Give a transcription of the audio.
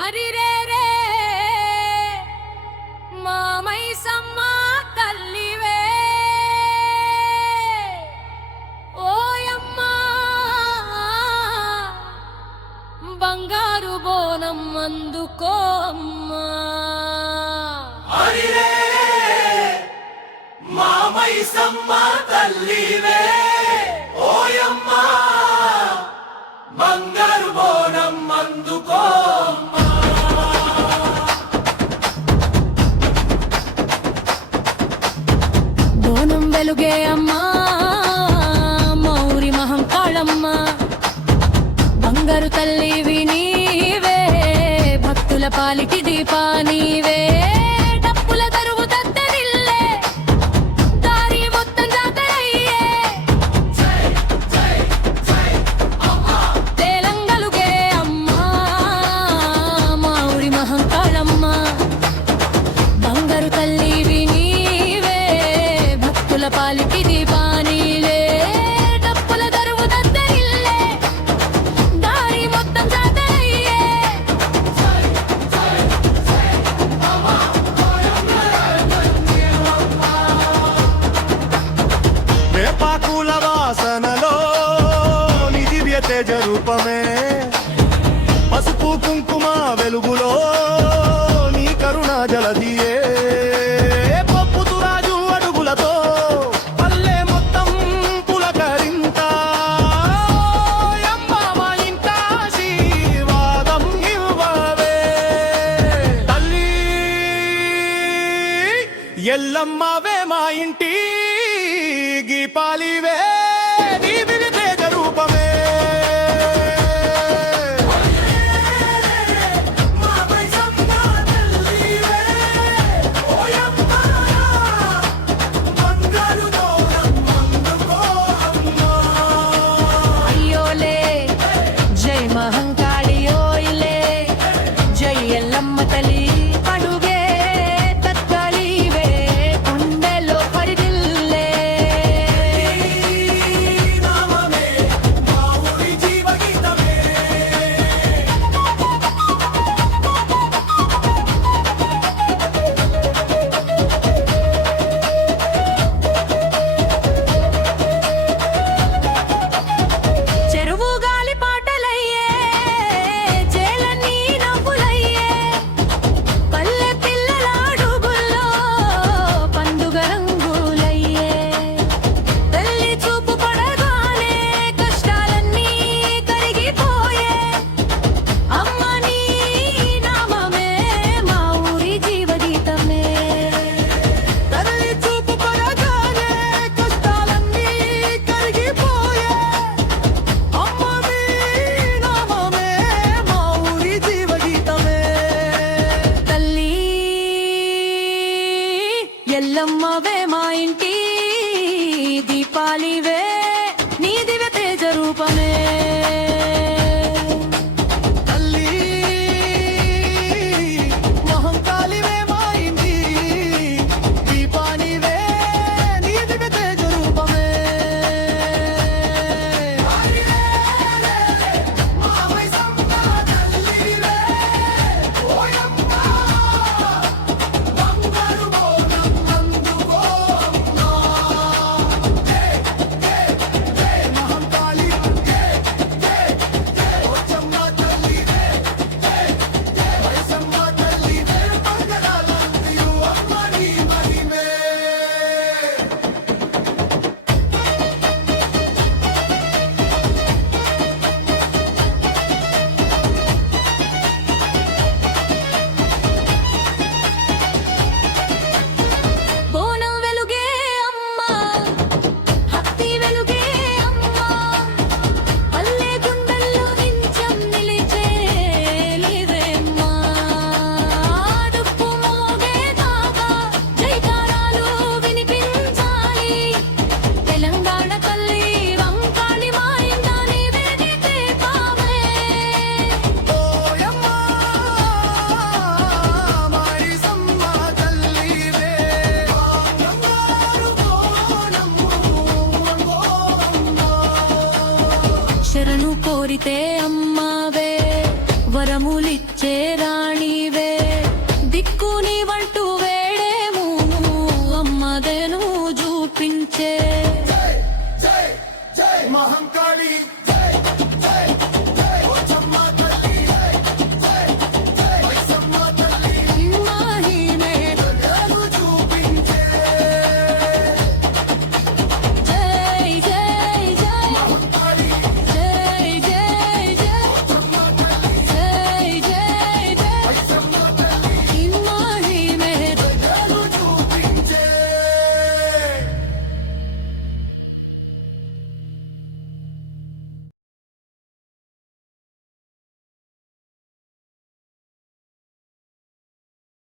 అరిరే రే మామైసమ్మ తల్లివే ఓయమ్మ బంగారు బోనం అందుకో అమ్మా అరిరే మామైసమ్మ తల్లివే ఓయమ్మ బంగారు బోనం అందుకో బోనం వెలుగే అమ్మా మౌరి మహంకాళమ్మ బంగారు తల్లివి నీవే భక్తుల పాలిటి దీపా నీవే డప్పుల దరువు దద్దరిల్లే దారి మొత్తం జాతరయ్యే తేలంగలుగే అమ్మా మౌరి మహంకాళమ్మ బంగారు తల్లివి నీవే భక్తుల పాలిటి దీపా నీవే డప్పుల దరువు దద్దరిల్లే దారి మొత్తం జాతరయ్యే వేపాకుల వాసనలో నీ దివ్య తేజ రూపమే పసుపు కుంకుమ వెలుగులో నీ కరుణా జలదియే పప్పుతు రాజు అడుగులతో పల్లె మొత్తం పులకరింత ఓయమ్మ మా ఇంట ఆశీర్వాదం ఇవ్వవే తల్లి ఎల్లమ్మవే మా ఇంటి గీపాలివే నీ దివ్య తేజ రూపమే అయ్యోలే జై మహంకాళి ఓయిలే జై ఎల్లమ్మ తల్లి అడుగే తత్కాలివే గుండెలో పరిదిల్లే చెరువు గాలి పాటలయ్యే చేలన్నీ నవ్వులయ్యే పల్లె పిల్లల అడుగుల్లో పండుగ రంగులయ్యే తల్లి చూపు పడగానే కష్టాలన్నీ కరిగిపోయే అమ్మ నీ నామమే మా ఊరి జీవగీతమే తల్లి చూపు పడగానే కష్టాలన్నీ కరిగిపోయే అమ్మ నీ నామమే మా ఊరి జీవగీతమే తల్లి ఎల్లమ్మవే మా ఇంటి దీపాలివే నీ దివ్య తేజ రూపమే తల్లి మహంకాళివే మా ఇంటి దీపానివే నీ దివ్య తేజ రూపమే బోనం వెలుగే అమ్మా భక్తి వెలుగే అమ్మా పల్లె గుండెల్లో నిత్యం నిలిచే నీవేమ్మా డుప్పు మోగే దాకా జైకారాలు వినిపించాలి తెలంగాణ తల్లి వంకాళి మాయంగా నీవే దీపామే ఓయమ్మ మైసమ్మ తల్లివే బంగారు బోనము శరణు కోరితే అమ్మావే వరములిచ్చే రాణివే